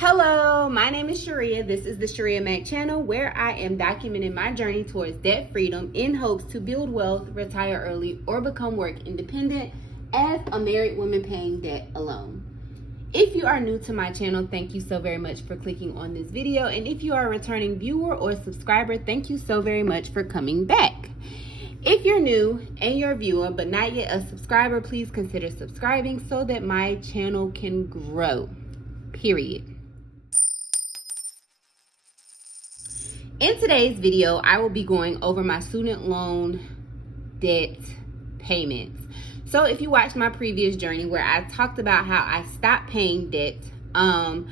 Hello, my name is Shirria. This is the Shirria Mac channel where I am documenting my journey towards debt freedom in hopes to build wealth, retire early, or become work independent as a married woman paying debt alone. If you are new to my channel, thank you so very much for clicking on this video. And if you are a returning viewer or subscriber, thank you so very much for coming back. If you're new and you're a viewer but not yet a subscriber, please consider subscribing so that my channel can grow, period. In today's video, I will be going over my student loan debt payments. So if you watched my previous journey where I talked about how I stopped paying debt, I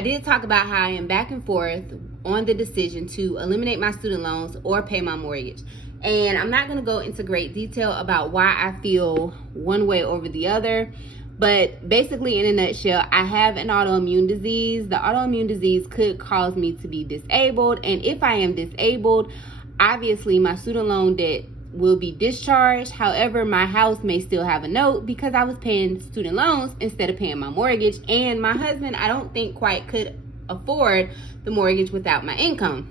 did talk about how I am back and forth on the decision to eliminate my student loans or pay my mortgage. And I'm not going to go into great detail about why I feel one way over the other. But basically, in a nutshell, I have an autoimmune disease. The autoimmune disease could cause me to be disabled. And if I am disabled, obviously my student loan debt will be discharged. However, my house may still have a note because I was paying student loans instead of paying my mortgage. And my husband, I don't think quite could afford the mortgage without my income.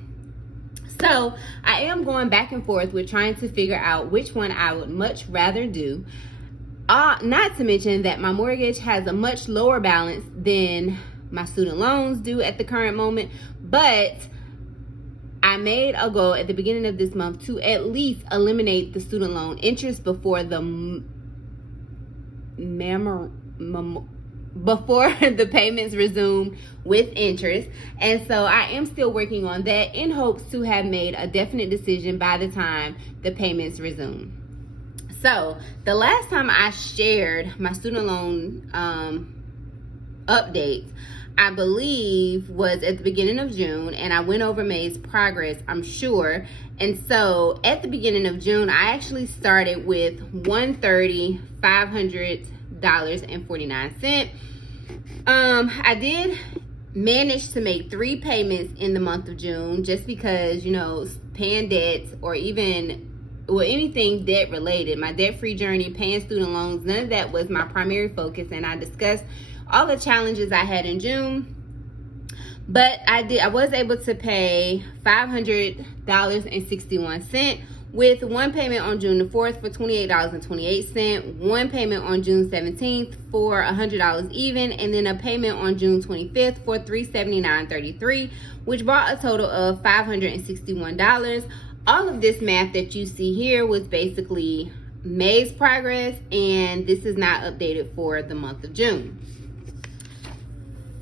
So I am going back and forth with trying to figure out which one I would much rather do. Not to mention that my mortgage has a much lower balance than my student loans do at the current moment. But I made a goal at the beginning of this month to at least eliminate the student loan interest before the payments resume with interest. And so I am still working on that in hopes to have made a definite decision by the time the payments resume. So the last time I shared my student loan updates, I believe was at the beginning of June, and I went over May's progress, I'm sure. And so at the beginning of June, I actually started with $500.49. I did manage to make 3 payments in the month of June just because, you know, paying debts or even anything debt related, my debt-free journey, paying student loans, none of that was my primary focus. And I discussed all the challenges I had in June. But I was able to pay $500.61 with one payment on June the 4th for $28.28, one payment on June 17th for $100 even, and then a payment on June 25th for $379.33, which brought a total of $561. All of this math that you see here was basically May's progress, and this is not updated for the month of June.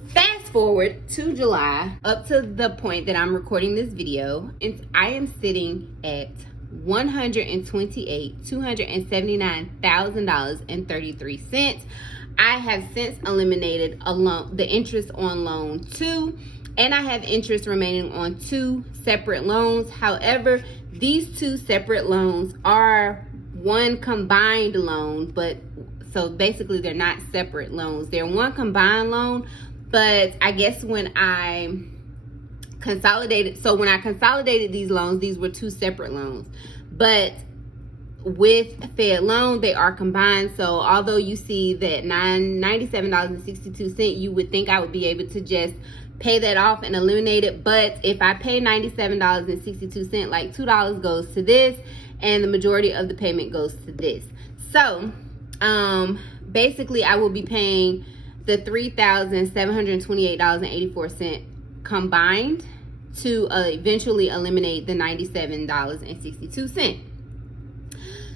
Fast forward to July, up to the point that I'm recording this video, and I am sitting at $279,033. I have since eliminated the interest on loan 2. And I have interest remaining on 2 separate loans. However, these 2 separate loans are one combined loan, but so basically they're not separate loans. They're one combined loan, but I guess when I consolidated these loans, these were 2 separate loans. But with Fed loan, they are combined. So although you see that $97.62, you would think I would be able to just pay that off and eliminate it. But if I pay $97.62, like $2 goes to this and the majority of the payment goes to this. So basically I will be paying the $3,728.84 combined to eventually eliminate the $97.62.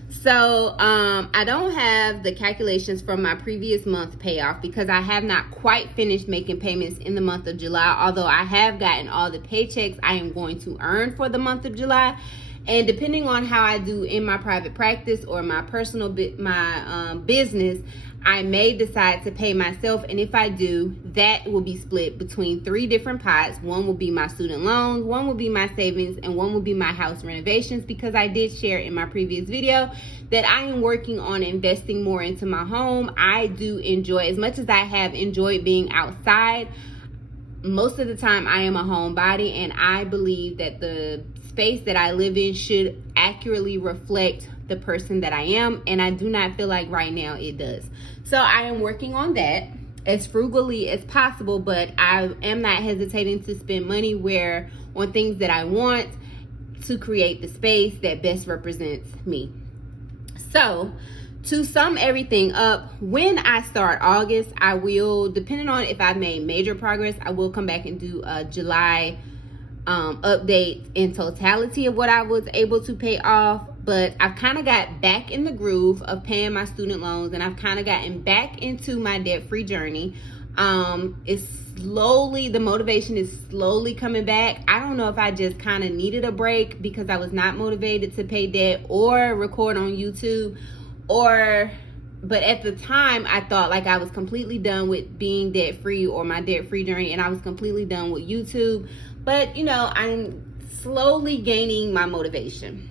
So I don't have the calculations from my previous month payoff because I have not quite finished making payments in the month of July, although I have gotten all the paychecks I am going to earn for the month of July. And depending on how I do in my private practice or my personal business, I may decide to pay myself. And if I do, that will be split between 3 different pots. One will be my student loans, one will be my savings, and one will be my house renovations, because I did share in my previous video that I am working on investing more into my home. I do enjoy, as much as I have enjoyed being outside, most of the time I am a homebody, and I believe that the space that I live in should accurately reflect the person that I am, and I do not feel like right now it does. So I am working on that. as frugally as possible, but I am not hesitating to spend money on things that I want to create the space that best represents me. So to sum everything up, when I start August, I will, depending on if I've made major progress, I will come back and do a July update in totality of what I was able to pay off. But I've kind of got back in the groove of paying my student loans, and I've kind of gotten back into my debt-free journey. The motivation is slowly coming back. I don't know if I just kind of needed a break because I was not motivated to pay debt or record on YouTube, but at the time I thought like I was completely done with being debt-free or my debt-free journey, and I was completely done with YouTube. But you know, I'm slowly gaining my motivation,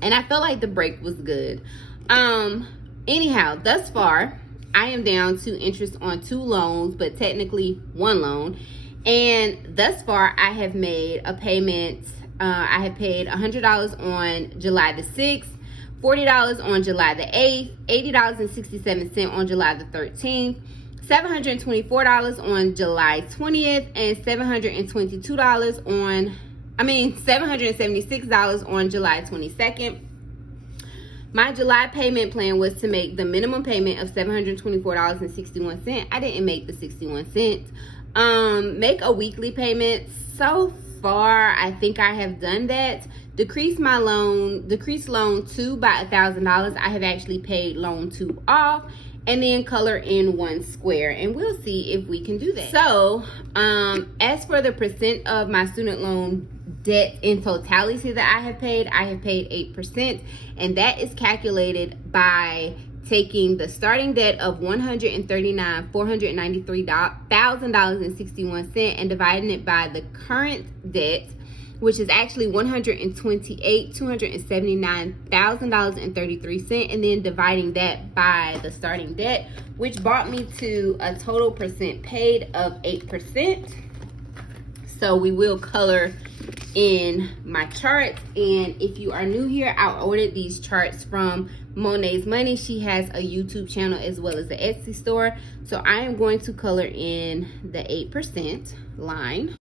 and I felt like the break was good. Anyhow, thus far I am down to interest on 2 loans, but technically 1 loan. And thus far I have made a payment. I have paid $100 on July the 6th, $40 on July the 8th, $80.67 on July the 13th, $724 on July 20th, and $776 on July 22nd. My July payment plan was to make the minimum payment of $724.61. I didn't make the 61 cents. Make a weekly payment. So far, I think I have done that. Decrease loan 2 by $1,000. I have actually paid loan 2 off, and then color in 1 square, and we'll see if we can do that. So as for the percent of my student loan debt in totality that I have paid 8%, and that is calculated by taking the starting debt of $139,493,000.61 and dividing it by the current debt, which is actually $128,279,000.33, and then dividing that by the starting debt, which brought me to a total percent paid of 8%. So we will color in my charts, and if you are new here, I ordered these charts from Monet's Money. She has a YouTube channel as well as the Etsy store. So I am going to color in the 8% line.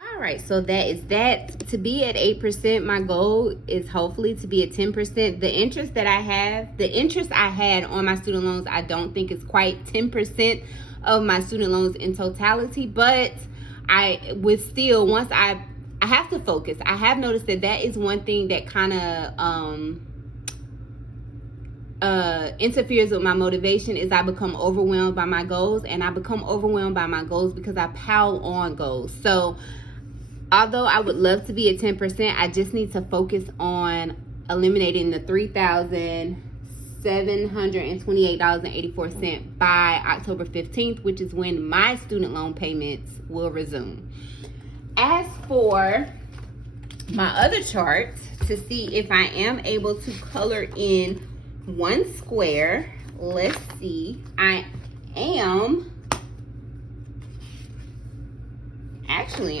All right, so that is that. To be at 8%, my goal is hopefully to be at 10%. The interest I had on my student loans, I don't think is quite 10% of my student loans in totality, but I would still, once I have to focus. I have noticed that is one thing that kind of interferes with my motivation, is I become overwhelmed by my goals, and I become overwhelmed by my goals because I pile on goals. So although I would love to be at 10%, I just need to focus on eliminating the $3,728.84 by October 15th, which is when my student loan payments will resume. As for my other chart, to see if I am able to color in 1 square, let's see.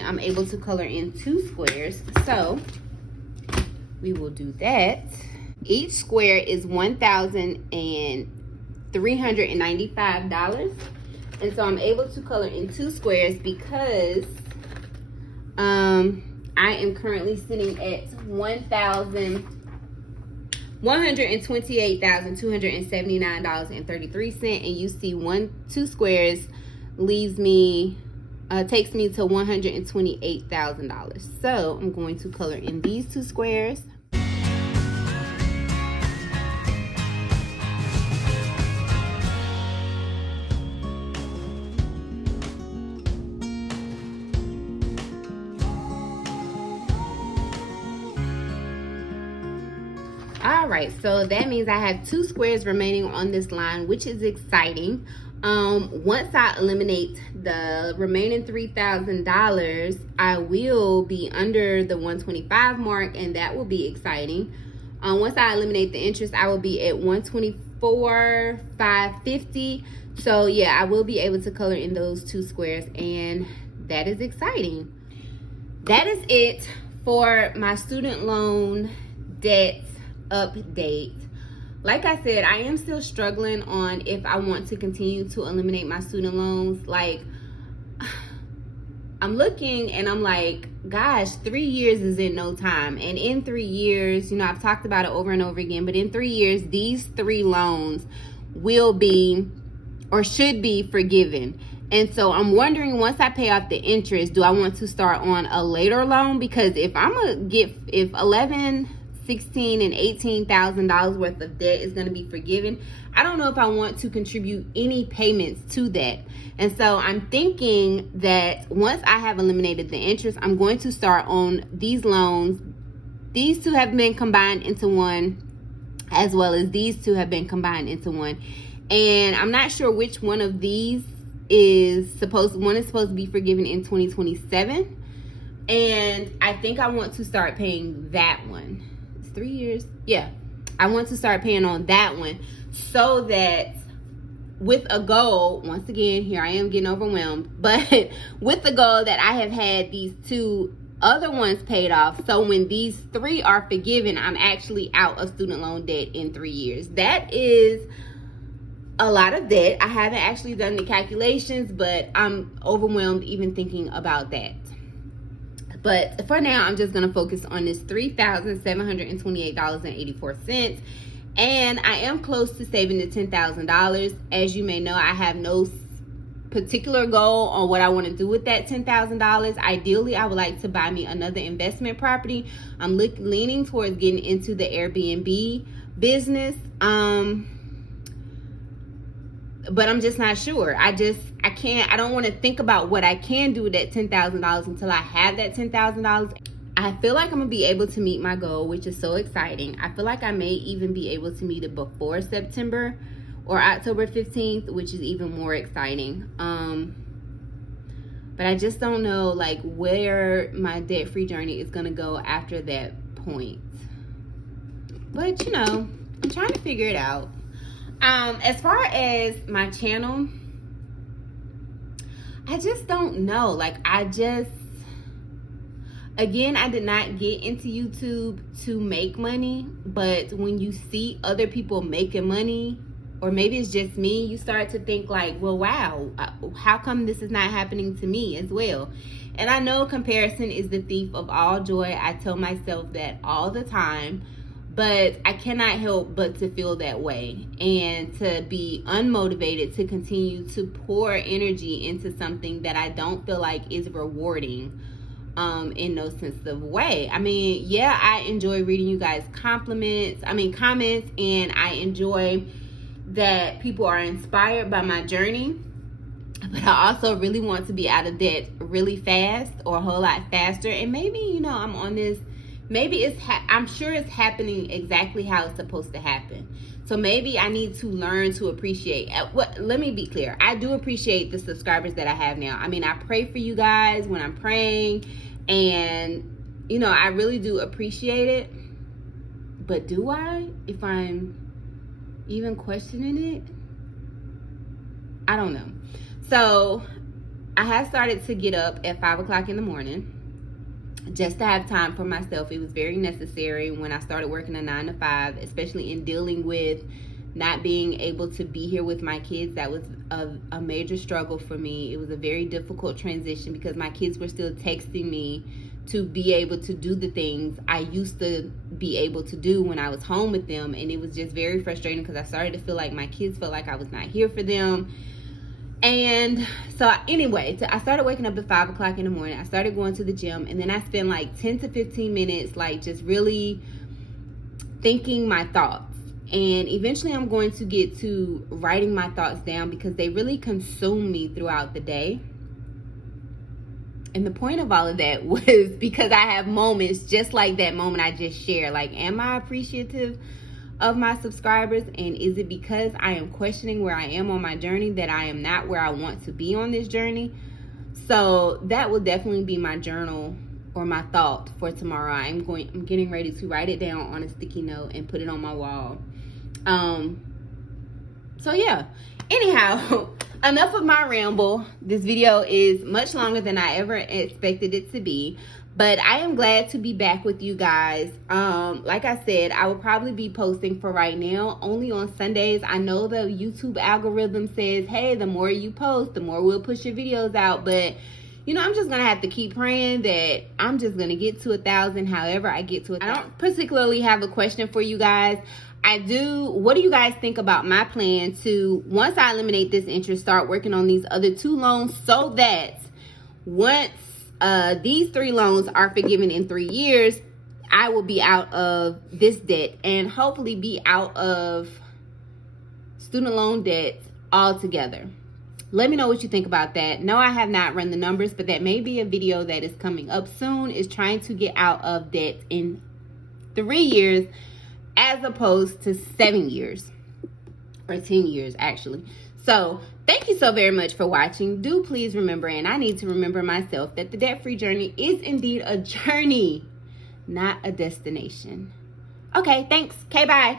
I'm able to color in 2 squares, so we will do that. Each square is $1,395, and so I'm able to color in 2 squares because I am currently sitting at $128,279.33, and you see 2 squares leaves me takes me to $128,000. So I'm going to color in these 2 squares. All right, so that means I have 2 squares remaining on this line, which is exciting. Once I eliminate the remaining $3,000, I will be under the 125 mark, and that will be exciting. Once I eliminate the interest, I will be at 124,550. So yeah, I will be able to color in those 2 squares, and that is exciting. That is it for my student loan debt update. Like I said, I am still struggling on if I want to continue to eliminate my student loans. Like, I'm looking and I'm like, gosh, 3 years is in no time. And in 3 years, you know, I've talked about it over and over again, but in 3 years, these 3 loans will be or should be forgiven. And so I'm wondering, once I pay off the interest, do I want to start on a later loan? Because if I'm gonna get, if 11, 16 and $18,000 worth of debt is going to be forgiven, I don't know if I want to contribute any payments to that. And so I'm thinking that once I have eliminated the interest, I'm going to start on these loans. These 2 have been combined into one, as well as these 2 have been combined into one. And I'm not sure which one of these one is supposed to be forgiven in 2027. And I think I want to start paying that one. 3 years, yeah, I want to start paying on that one, so that with a goal, once again, here I am getting overwhelmed, but with the goal that I have had these 2 other ones paid off, so when these 3 are forgiven, I'm actually out of student loan debt in 3 years. That is a lot of debt. I haven't actually done the calculations, but I'm overwhelmed even thinking about that. But for now, I'm just going to focus on this $3,728.84. And I am close to saving the $10,000. As you may know, I have no particular goal on what I want to do with that $10,000. Ideally, I would like to buy me another investment property. I'm leaning towards getting into the Airbnb business. But I'm just not sure. I don't want to think about what I can do with that $10,000 until I have that $10,000. I feel like I'm going to be able to meet my goal, which is so exciting. I feel like I may even be able to meet it before September or October 15th, which is even more exciting. But I just don't know, like, where my debt-free journey is going to go after that point. But, you know, I'm trying to figure it out. As far as my channel, I just don't know. Like, again, I did not get into YouTube to make money, but when you see other people making money, or maybe it's just me, you start to think like, well, wow, how come this is not happening to me as well? And I know comparison is the thief of all joy. I tell myself that all the time. But I cannot help but to feel that way, and to be unmotivated to continue to pour energy into something that I don't feel like is rewarding in no sense of way. I mean, yeah, I enjoy reading you guys' comments, and I enjoy that people are inspired by my journey. But I also really want to be out of debt really fast, or a whole lot faster. And maybe, you know, I'm on this. Maybe I'm sure it's happening exactly how it's supposed to happen. So maybe I need to learn to appreciate. Let me be clear. I do appreciate the subscribers that I have now. I mean, I pray for you guys when I'm praying, and, you know, I really do appreciate it. But do I? If I'm even questioning it? I don't know. So I have started to get up at 5 o'clock in the morning, just to have time for myself. It was very necessary when I started working a 9 to 5, especially in dealing with not being able to be here with my kids. That was a major struggle for me. It was a very difficult transition because my kids were still texting me to be able to do the things I used to be able to do when I was home with them. And it was just very frustrating because I started to feel like my kids felt like I was not here for them. And so anyway, I started waking up at 5 o'clock in the morning. I started going to the gym, and then I spent like 10 to 15 minutes like just really thinking my thoughts. And eventually I'm going to get to writing my thoughts down because they really consume me throughout the day. And the point of all of that was because I have moments just like that moment I just shared. Like, am I appreciative of my subscribers? And is it because I am questioning where I am on my journey that I am not where I want to be on this journey? So that will definitely be my journal or my thought for tomorrow. I'm getting ready to write it down on a sticky note and put it on my wall. So yeah, anyhow, enough of my ramble. This video is much longer than I ever expected it to be, but I am glad to be back with you guys. Like I said, I will probably be posting for right now only on Sundays. I know the YouTube algorithm says, hey, the more you post, the more we'll push your videos out, but you know, I'm just gonna have to keep praying that I'm just gonna get to 1,000 however I get to 1,000. I don't particularly have a question for you guys. I do. What do you guys think about my plan to, once I eliminate this interest, start working on these other 2 loans so that once these 3 loans are forgiven in 3 years, I will be out of this debt and hopefully be out of student loan debt altogether. Let me know what you think about that. No, I have not run the numbers, but that may be a video that is coming up soon, is trying to get out of debt in 3 years as opposed to 7 years or 10 years actually. So thank you so very much for watching. Do please remember, and I need to remember myself, that the debt-free journey is indeed a journey, not a destination. Okay, thanks. Okay, bye.